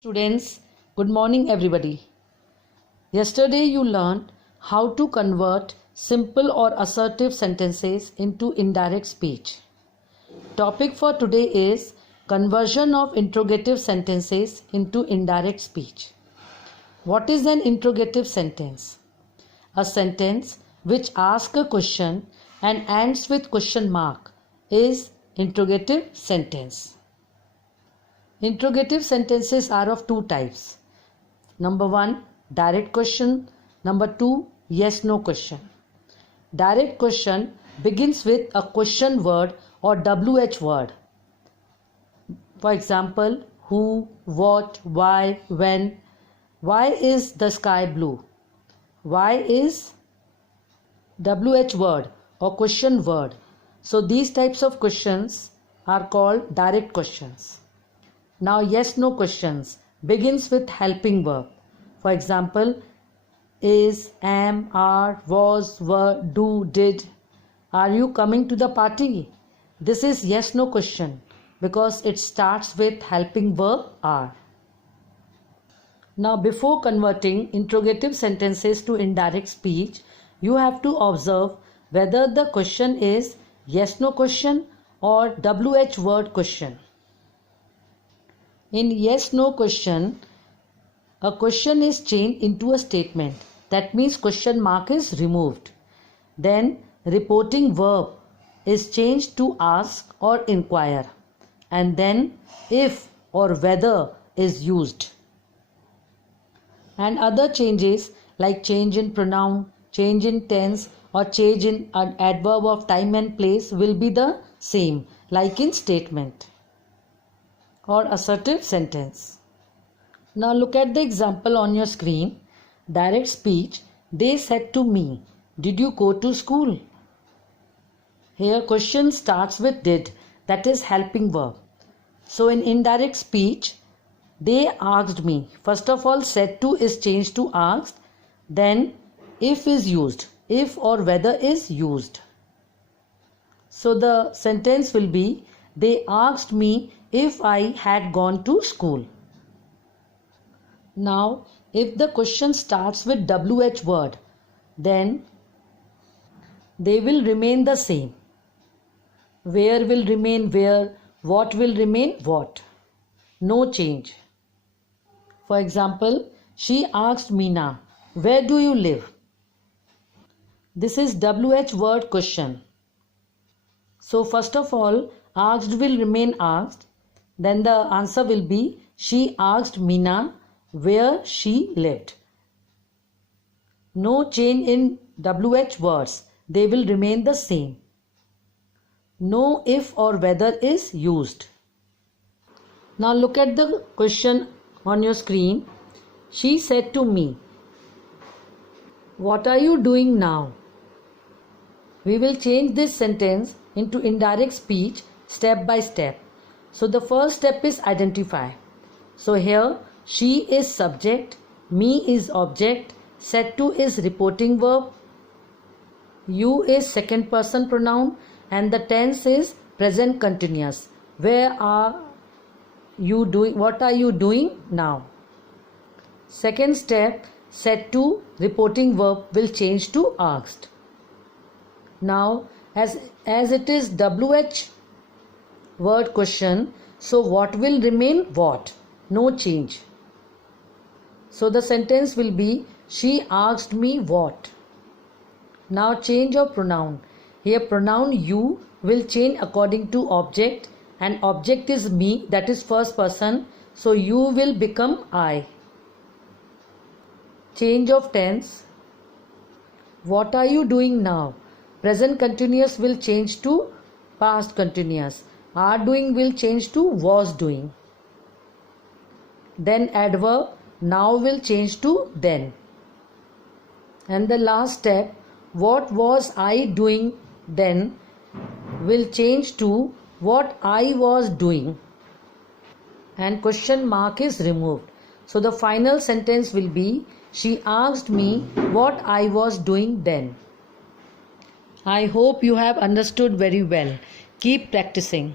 Students, good morning everybody. Yesterday you learned how to convert simple or assertive sentences into indirect speech. Topic for today is conversion of interrogative sentences into indirect speech. What is an interrogative sentence? A sentence which asks a question and ends with question mark is interrogative sentence. Interrogative sentences are of two types. Number 1, direct question. Number 2, yes-no question. Direct question begins with a question word or WH word. For example, who, what, why, when. Why is the sky blue? Why is WH word or question word. So these types of questions are called direct questions. Now yes-no questions begins with helping verb. For example, is, am, are, was, were, do, did. Are you coming to the party? This is yes-no question because it starts with helping verb are. Now before converting interrogative sentences to indirect speech, you have to observe whether the question is yes-no question or WH word question. In yes-no question, a question is changed into a statement. That means question mark is removed. Then reporting verb is changed to ask or inquire. And then if or whether is used. And other changes like change in pronoun, change in tense or change in an adverb of time and place will be the same like in statement or assertive sentence. Now look at the example on your screen. Direct speech, they said to me, did you go to school? Here question starts with did, that is helping verb. So in indirect speech, they asked me. First of all, said to is changed to asked. Then if is used, if or whether is used. So the sentence will be, they asked me if I had gone to school. Now, if the question starts with WH word, then they will remain the same. Where will remain where, what will remain what. No change. For example, she asked Meena, where do you live? This is WH word question. So first of all, asked will remain asked. Then the answer will be, she asked Meena where she lived. No change in WH words. They will remain the same. No if or whether is used. Now look at the question on your screen. She said to me, what are you doing now? We will change this sentence into indirect speech step by step. So the first step is identify. So here she is subject, me is object, said to is reporting verb, you is second person pronoun and the tense is present continuous. Where are you doing? What are you doing now? Second step, said to reporting verb will change to asked. Now as it is WH word question, so what will remain what? No change. So the sentence will be, she asked me what. Now change of pronoun. Here pronoun you will change according to object and object is me, that is first person. So you will become I. Change of tense. What are you doing now? Present continuous will change to past continuous. Are doing will change to was doing. Then adverb now will change to then. And the last step, what was I doing then will change to what I was doing. And question mark is removed. So the final sentence will be, she asked me what I was doing then. I hope you have understood very well. Keep practicing.